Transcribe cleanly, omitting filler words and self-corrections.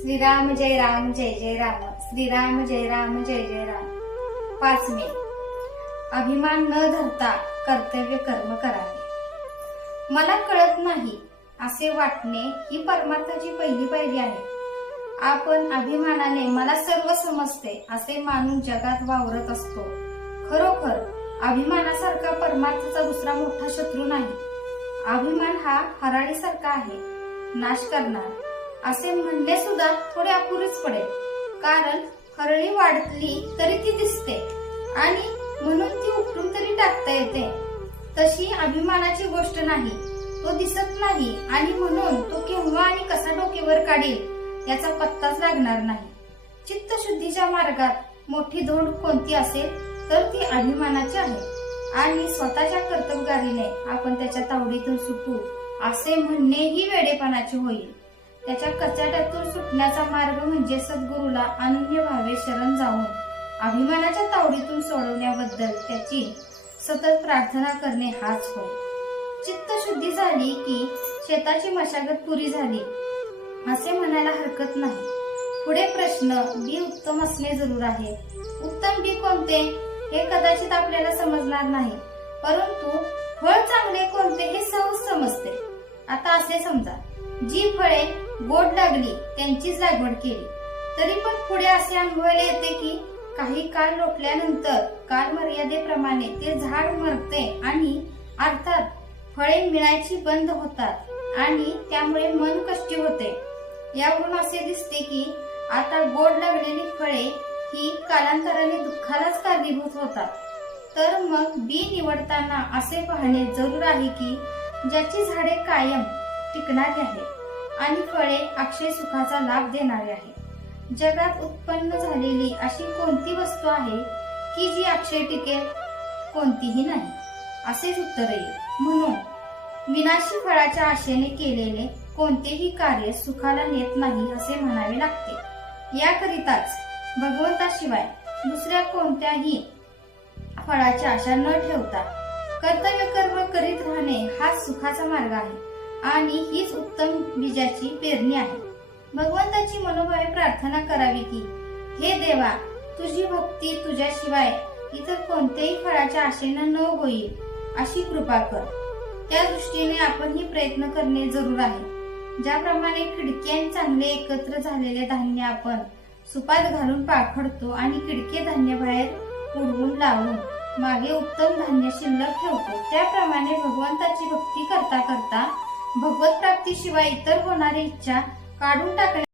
श्रीराम जय राम जय जय राम, श्रीराम जय राम जय जय राम। 5 मे, अभिमान न धरता कर्तव्य कर्म करावे। मला कळत नाही असे वाटणे ही परमार्थाची पहिली पायरी आहे। आपण अभिमानाने मला सर्व समजते असे मानून जगात वावरत असतो। खरोखर अभिमानासारखा परमार्थाचा दुसरा मोठा शत्रू नाही। अभिमान हा हराळीसारखा आहे, नाश करणार असे म्हणणे सुद्धा थोडे अपुरेच पडेल, कारण हरळी वाढली तरी ती दिसते आणि म्हणून ती उपटून तरी टाकता येते। तशी अभिमानाची गोष्ट नाही, तो दिसत नाही आणि म्हणून तो केव्हा आणि कसा डोकेवर काढील याचा पत्ताच लागणार नाही। चित्तशुद्धीच्या मार्गात मोठी धोंड कोणती असेल तर ती अभिमानाची आहे आणि स्वतःच्या कर्तबगारीने आपण त्याच्या तावडीतून सुटू असे म्हणणेही वेडेपणाचे होईल। त्याच्या कचाट्यातून सुटण्याचा मार्ग म्हणजे सद्गुरूला अनन्य भावे शरण जाऊन अभिमानाच्या तावडीतून सोडवण्याबद्दल त्याची सतत प्रार्थना करणे हाच होय। चित्तशुद्धी झाली की शेताची मशागत पुरी झाली असे म्हणायला हरकत नाही। पुढे प्रश्न, बी उत्तम असणे जरूर आहे। उत्तम बी कोणते हे कदाचित आपल्याला समजणार नाही, परंतु फळ चांगले कोणते हे सहज समजते। आता असे समजा, जी फळे गोड लागली त्यांचीच लागवड केली तरी पण पुढे असे अनुभवायला येते की काही काळ लोटल्यानंतर काल मर्यादेप्रमाणे ते झाड मरते आणि अर्थात फळे मिळायची बंद होतात आणि त्यामुळे मन कष्टी होते। यावरून असे दिसते की आता गोड लागलेली फळे ही कालांतराने दुःखालाच कारणीभूत होतात। तर मग बी निवडताना असे पाहणे जरूर आहे की ज्याची झाडे कायम टिकणारी आहेत आणि फळे अक्षय सुखाचा लाभ देणारी आहे। जगात उत्पन्न झालेली अशी कोणती वस्तू आहे की जी अक्षय टिकेल? कोणतीही नाही असेच उत्तर येईल। म्हणून विनाशी फळाच्या आशेने केलेले कोणतेही कार्य सुखाला नेत नाही असे म्हणावे लागते। याकरिताच भगवंताशिवाय दुसऱ्या कोणत्याही फळाची आशा न ठेवता कर्तव्य कर्म करीत राहणे हाच सुखाचा मार्ग आहे आणि हीच उत्तम बीजाची पेरणी आहे। भगवंताची मनोभावे प्रार्थना करावी की हे देवा, तुझी भक्ती तुझ्याशिवाय इतर कोणत्याही फळाच्या आशेने न होईल अशी कृपा कर। त्या दृष्टीने आपणही प्रयत्न करणे जरूर आहे। ज्याप्रमाणे खिडक्यां चांगले एकत्र झालेले धान्य आपण सुपात घालून पाखडतो आणि खिडके धान्य बाहेर उडवून लावून मागे उत्तम धान्य शिल्लक ठेवतो, त्याप्रमाणे भगवंताची भक्ती करता करता भगवत प्राप्तीशिवाय इतर होणारी इच्छा काढून टाकणे